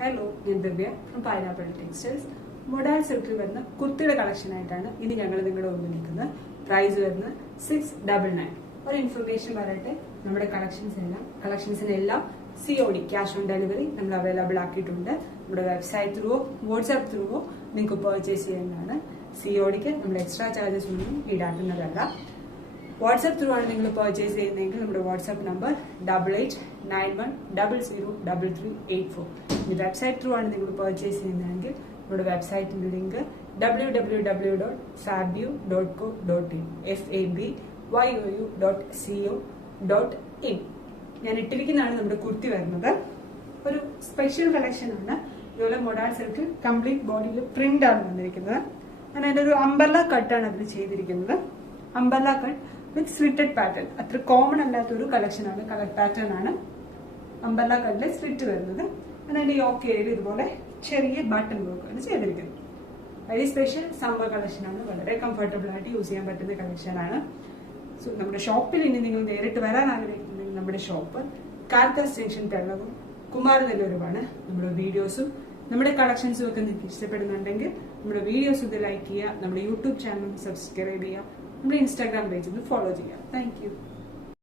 Hello, ഞാൻ ദിവ്യ from pineapple textiles. Modal സിൽക്കിൽ വരുന്ന കുർത്തിയുടെ കളക്ഷൻ ആയിട്ടാണ് ഇനി ഞങ്ങൾ നിങ്ങളുടെ മുന്നിൽ നിൽക്കുന്നത്. പ്രൈസ് വരുന്നത് 699. ഒരു ഇൻഫർമേഷൻ പറയട്ടെ, നമ്മുടെ കളക്ഷൻസിനെല്ലാം COD ക്യാഷ് ഓൺ ഡെലിവറി നമ്മൾ അവൈലബിൾ ആക്കിയിട്ടുണ്ട്. നമ്മുടെ വെബ്സൈറ്റ് ത്രൂവോ വാട്സ്ആപ്പ് ത്രൂവോ നിങ്ങൾക്ക് പർച്ചേസ് ചെയ്യുന്നതാണ്. CODക്ക് നമ്മൾ എക്സ്ട്രാ ചാർജസ് ഒന്നും ഈടാക്കുന്നതല്ല. വാട്സ്ആപ്പ് ത്രൂ ആണ് നിങ്ങൾ പർച്ചേസ് ചെയ്യുന്നതെങ്കിൽ നമ്മുടെ വാട്സ്ആപ്പ് നമ്പർ 8891003384. ഈ വെബ്സൈറ്റ് ത്രൂ ആണ് നിങ്ങൾ പർച്ചേസ് ചെയ്യുന്നതെങ്കിൽ നമ്മുടെ വെബ്സൈറ്റിന്റെ ലിങ്ക് www.fabyu.co.in FABYOU.co.in. ഞാൻ ഇട്ടിരിക്കുന്നതാണ് നമ്മുടെ കുർത്തി വരുന്നത്. ഒരു സ്പെഷ്യൽ കളക്ഷൻ ആണ്. ഇതുപോലെ മൊഡാൾ സിൽക്കിൽ കംപ്ലീറ്റ് ബോഡിയിൽ പ്രിന്റ് ആണ് വന്നിരിക്കുന്നത്. അതിന്റെ ഒരു അംബർല കട്ടാണ് അതിൽ ചെയ്തിരിക്കുന്നത്. അംബർല കട്ട് വിത്ത് സ്ലിറ്റഡ് പാറ്റേൺ. അത്ര കോമൺ അല്ലാത്ത ഒരു കളക്ഷൻ ആണ്, കളർ പാറ്റേൺ ആണ് അംബർല കട്ടിലെ സ്ലിറ്റ് വരുന്നത്. അതിന്റെ യോക്ക് ഏരിയയിൽ ഇതുപോലെ ചെറിയ ബട്ടൺ വർക്ക് ആണ് ചെയ്തിരിക്കുന്നത്. വെരി സ്പെഷ്യൽ സമ്മർ കളക്ഷൻ ആണ്. വളരെ കംഫർട്ടബിൾ ആയിട്ട് യൂസ് ചെയ്യാൻ പറ്റുന്ന കളക്ഷൻ ആണ്. സോ നമ്മുടെ ഷോപ്പിൽ ഇനി നിങ്ങൾ നേരിട്ട് വരാൻ ആഗ്രഹിക്കുന്നെങ്കിൽ നമ്മുടെ ഷോപ്പ് കാൽക്കാസ് ജംഗ്ഷൻ തെള്ളവും കുമാരനെല്ലൂരുമാണ്. നമ്മുടെ വീഡിയോസും നമ്മുടെ കളക്ഷൻസും ഒക്കെ നിങ്ങൾക്ക് ഇഷ്ടപ്പെടുന്നുണ്ടെങ്കിൽ നമ്മുടെ വീഡിയോസ് ഇത് ലൈക്ക് ചെയ്യുക, നമ്മുടെ യൂട്യൂബ് ചാനൽ സബ്സ്ക്രൈബ് ചെയ്യുക, നമ്മുടെ ഇൻസ്റ്റാഗ്രാം പേജ് ഒന്ന് ഫോളോ ചെയ്യുക. Thank you.